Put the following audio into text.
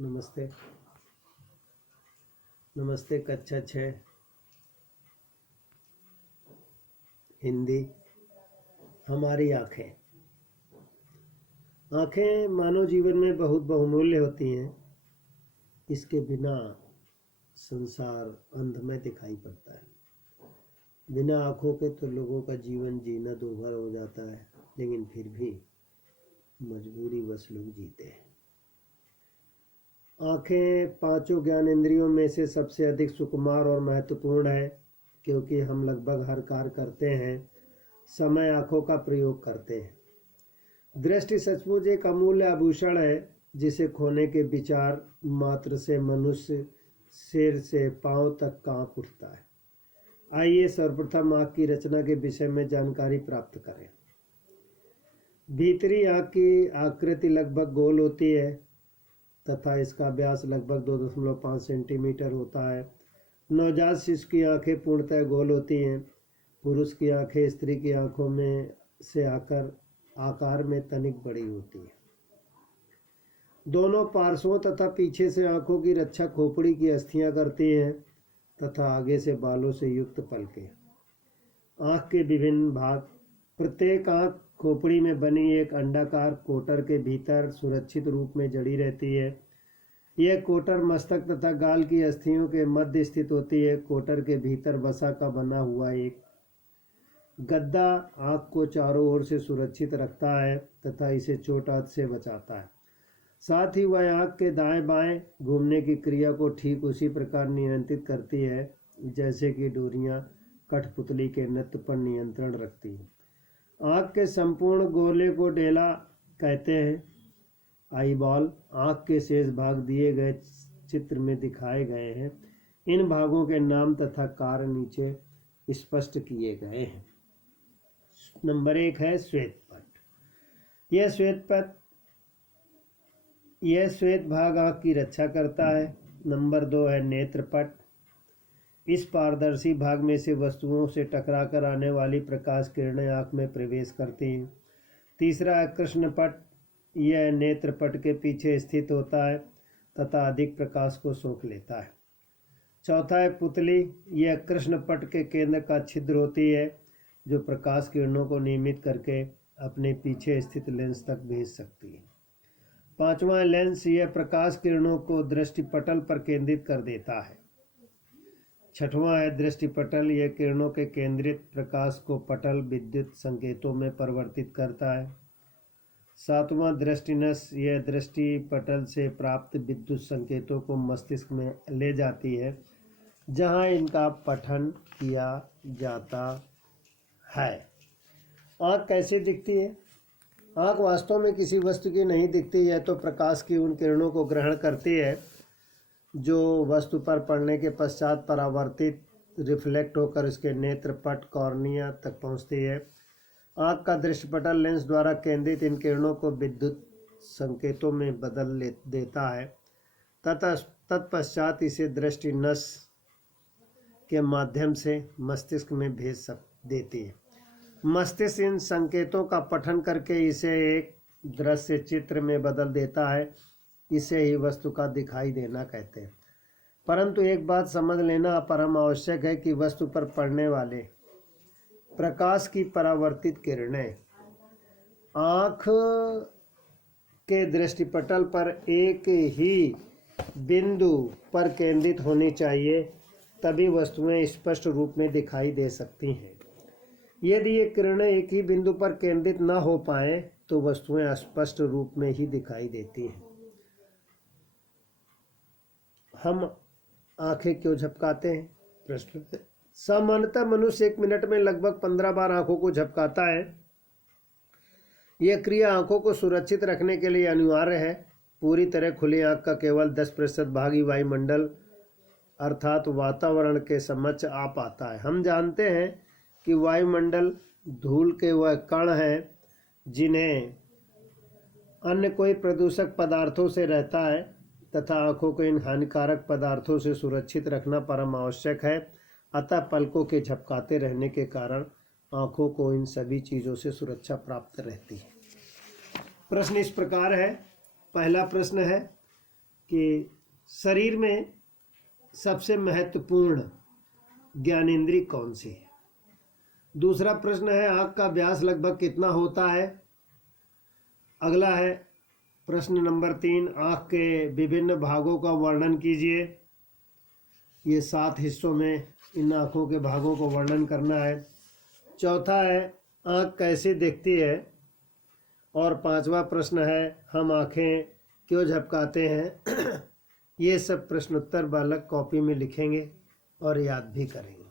नमस्ते। नमस्ते। कक्षा 6 हिंदी। हमारी आँखें। आँखें मानव जीवन में बहुत बहुमूल्य होती हैं। इसके बिना संसार अंधमय दिखाई पड़ता है। बिना आँखों के तो लोगों का जीवन जीना दूभर हो जाता है, लेकिन फिर भी मजबूरी बस लोग जीते हैं। आँखें पांचों ज्ञानेंद्रियों में से सबसे अधिक सुकुमार और महत्वपूर्ण है, क्योंकि हम लगभग हर कार्य करते हैं समय आँखों का प्रयोग करते हैं। दृष्टि सचमुच एक अमूल्य आभूषण है, जिसे खोने के विचार मात्र से मनुष्य सिर से पांव तक कांप उठता है। आइए सर्वप्रथम आँख की रचना के विषय में जानकारी प्राप्त करें। भीतरी आँख की आकृति लगभग गोल होती है तथा इसका व्यास लगभग 2.5 सेंटीमीटर होता है। नवजात शिशु की आंखें पूर्णतः गोल होती हैं। पुरुष की आंखें स्त्री की आंखों में से आकार में तनिक बड़ी होती है। दोनों पार्श्वों तथा पीछे से आंखों की रक्षा खोपड़ी की अस्थियां करती हैं तथा आगे से बालों से युक्त पलकें। आंख के विभिन्न भाग। प्रत्येक आंख खोपड़ी में बनी एक अंडाकार कोटर के भीतर सुरक्षित रूप में जड़ी रहती है। यह कोटर मस्तक तथा गाल की अस्थियों के मध्य स्थित होती है। कोटर के भीतर वसा का बना हुआ एक गद्दा आंख को चारों ओर से सुरक्षित रखता है तथा इसे चोट आदि से बचाता है। साथ ही वह आंख के दाएं बाएं घूमने की क्रिया को ठीक उसी प्रकार नियंत्रित करती है जैसे कि डोरियां कठपुतली के नृत्य पर नियंत्रण रखती है। आँख के संपूर्ण गोले को डेला कहते हैं। Eye ball. आँख के शेष भाग दिए गए चित्र में दिखाए गए हैं। इन भागों के नाम तथा कार्य नीचे स्पष्ट किए गए हैं। नंबर 1 है श्वेतपट। यह श्वेत भाग आँख की रक्षा करता है। नंबर 2 है नेत्रपट। इस पारदर्शी भाग में से वस्तुओं से टकराकर आने वाली प्रकाश किरणें आँख में प्रवेश करती हैं। तीसरा है कृष्णपट। यह नेत्रपट के पीछे स्थित होता है तथा अधिक प्रकाश को सोख लेता है। चौथा है पुतली। यह कृष्णपट के केंद्र का छिद्र होती है, जो प्रकाश किरणों को नियमित करके अपने पीछे स्थित लेंस तक भेज सकती है। पांचवा है लेंस। यह प्रकाश किरणों को दृष्टिपटल पर केंद्रित कर देता है। छठवां है दृष्टिपटल। यह किरणों के केंद्रित प्रकाश को पटल विद्युत संकेतों में परिवर्तित करता है। सातवां दृष्टिनस। यह दृष्टिपटल से प्राप्त विद्युत संकेतों को मस्तिष्क में ले जाती है, जहां इनका पठन किया जाता है। आँख कैसे दिखती है? आँख वास्तव में किसी वस्तु की नहीं दिखती। यह तो प्रकाश की उन किरणों को ग्रहण करती है जो वस्तु पर पड़ने के पश्चात परावर्तित रिफ्लेक्ट होकर इसके नेत्रपट कॉर्निया तक पहुंचती है। आँख का दृष्टिपटल लेंस द्वारा केंद्रित इन किरणों को विद्युत संकेतों में बदल देता है तथा तत्पश्चात इसे दृष्टि नस के माध्यम से मस्तिष्क में भेज देती है। मस्तिष्क इन संकेतों का पठन करके इसे एक दृश्य चित्र में बदल देता है। इसे ही वस्तु का दिखाई देना कहते हैं। परंतु एक बात समझ लेना परम आवश्यक है कि वस्तु पर पड़ने वाले प्रकाश की परावर्तित किरणें आँख के दृष्टिपटल पर एक ही बिंदु पर केंद्रित होनी चाहिए, तभी वस्तुएं स्पष्ट रूप में दिखाई दे सकती हैं। यदि ये किरणें एक ही बिंदु पर केंद्रित न हो पाए तो वस्तुएं अस्पष्ट रूप में ही दिखाई देती हैं। हम आंखें क्यों झपकाते हैं? प्रश्न। सामान्यतः मनुष्य 1 मिनट में लगभग 15 बार आंखों को झपकाता है। यह क्रिया आंखों को सुरक्षित रखने के लिए अनिवार्य है। पूरी तरह खुली आंख का केवल 10% भाग ही वायुमंडल अर्थात वातावरण के समक्ष आ पाता है। हम जानते हैं कि वायुमंडल धूल के वह कण हैं जिन्हें अन्य कोई प्रदूषक पदार्थों से रहता है तथा आँखों को इन हानिकारक पदार्थों से सुरक्षित रखना परम आवश्यक है। अतः पलकों के झपकाते रहने के कारण आँखों को इन सभी चीज़ों से सुरक्षा प्राप्त रहती है। प्रश्न इस प्रकार है। पहला प्रश्न है कि शरीर में सबसे महत्वपूर्ण ज्ञानेंद्रिय कौन सी है। दूसरा प्रश्न है आँख का व्यास लगभग कितना होता है। अगला है प्रश्न नंबर 3, आँख के विभिन्न भागों का वर्णन कीजिए। ये 7 हिस्सों में इन आँखों के भागों को वर्णन करना है। चौथा है आँख कैसे दिखती है। और 5वां प्रश्न है हम आँखें क्यों झपकाते हैं। ये सब प्रश्नोत्तर बालक कॉपी में लिखेंगे और याद भी करेंगे।